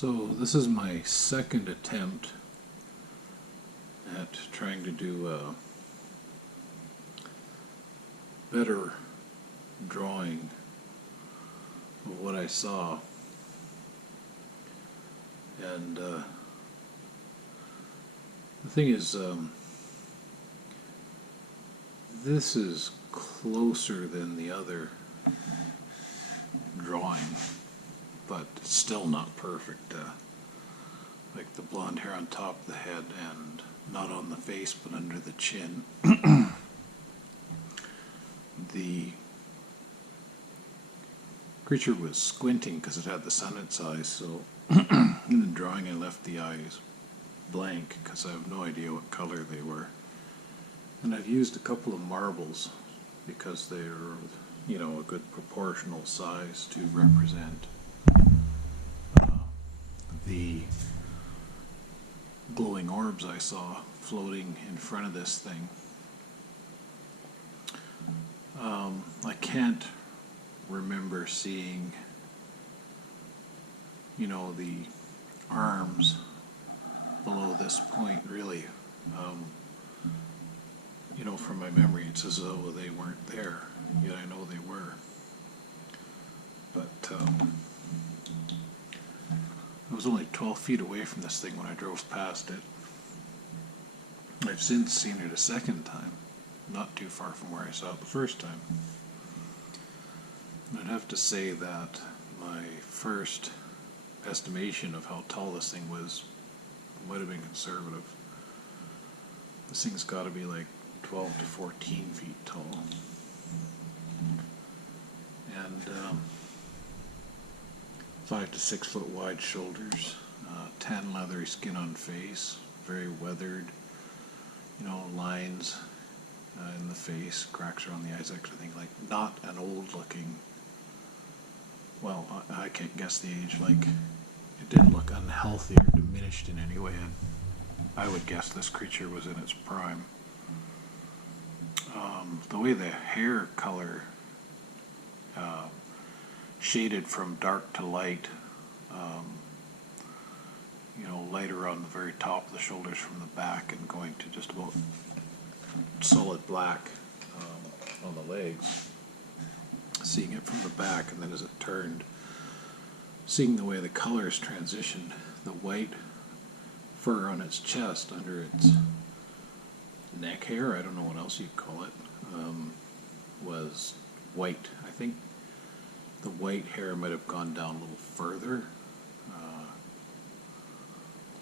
So this is my second attempt at trying to do a better drawing of what I saw, and the thing is, this is closer than the other drawing, but it's still not perfect. Like the blonde hair on top of the head and not on the face but under the chin. The creature was squinting because it had the sun in its eyes, so in the drawing I left the eyes blank because I have no idea what color they were. And I've used a couple of marbles because they're, you know, a good proportional size to represent the glowing orbs I saw floating in front of this thing. I can't remember seeing, you know, the arms below this point, really. You know, from my memory, it's as though they weren't there, yet I know they were. But I was only 12 feet away from this thing when I drove past it. I've since seen it a second time, not too far from where I saw it the first time. And I'd have to say that my first estimation of how tall this thing was might have been conservative. This thing's got to be like 12 to 14 feet tall. And 5 to 6 foot wide shoulders, tan leathery skin on face, very weathered, you know, lines in the face, cracks around the eyes, that kind of thing. Like, not an old looking, well, I can't guess the age, like, it didn't look unhealthy or diminished in any way, and I would guess this creature was in its prime. The way the hair color shaded from dark to light, you know, lighter on the very top of the shoulders from the back and going to just about solid black on the legs, seeing it from the back, and then as it turned, seeing the way the colors transitioned, the white fur on its chest under its neck hair, I don't know what else you'd call it, was white. I think the white hair might have gone down a little further,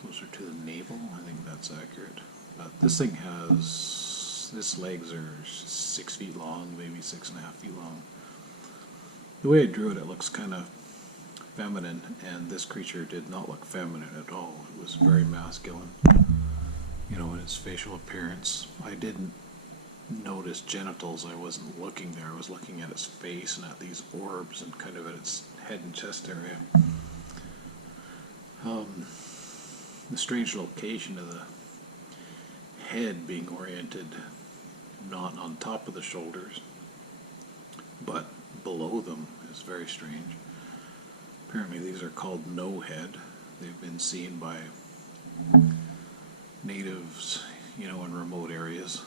closer to the navel. I think that's accurate. But this thing has, its legs are 6 feet long, maybe 6.5 feet long. The way I drew it, it looks kind of feminine, and this creature did not look feminine at all. It was very masculine, you know, in its facial appearance. I didn't notice genitals. I wasn't looking there. I was looking at its face and at these orbs and kind of at its head and chest area. The strange location of the head being oriented not on top of the shoulders but below them is very strange. Apparently these are called no head. They've been seen by natives, you know, in remote areas.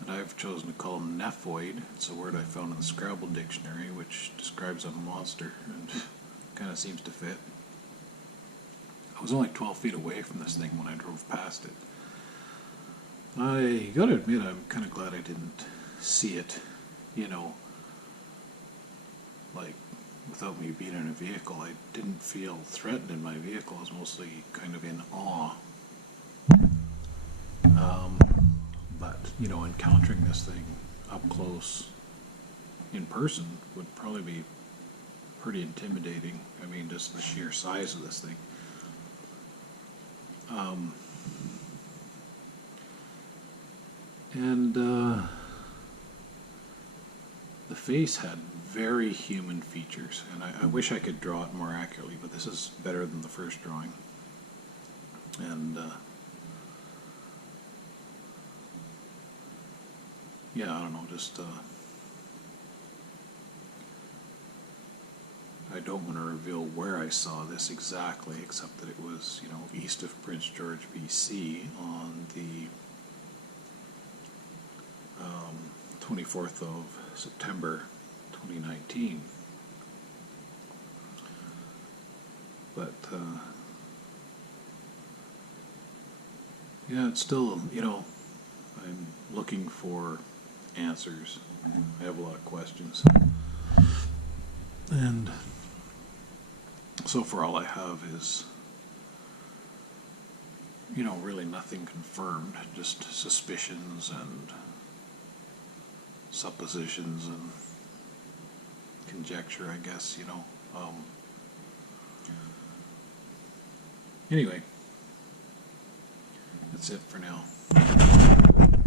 And I've chosen to call them NEPHOID. It's a word I found in the Scrabble dictionary, which describes a monster and kind of seems to fit. I was only 12 feet away from this thing when I drove past it. I gotta admit, I'm kind of glad I didn't see it, you know, like, without me being in a vehicle. I didn't feel threatened in my vehicle. I was mostly kind of in awe. But, you know, encountering this thing up close in person would probably be pretty intimidating. I mean, just the sheer size of this thing. The face had very human features, and I wish I could draw it more accurately, but this is better than the first drawing. And yeah, I don't know, just I don't want to reveal where I saw this exactly, except that it was, east of Prince George, BC, on the 24th of September 2019. But yeah, it's still, I'm looking for answers. I have a lot of questions. And so far all I have is, really nothing confirmed, just suspicions and suppositions and conjecture, I guess, Anyway, that's it for now.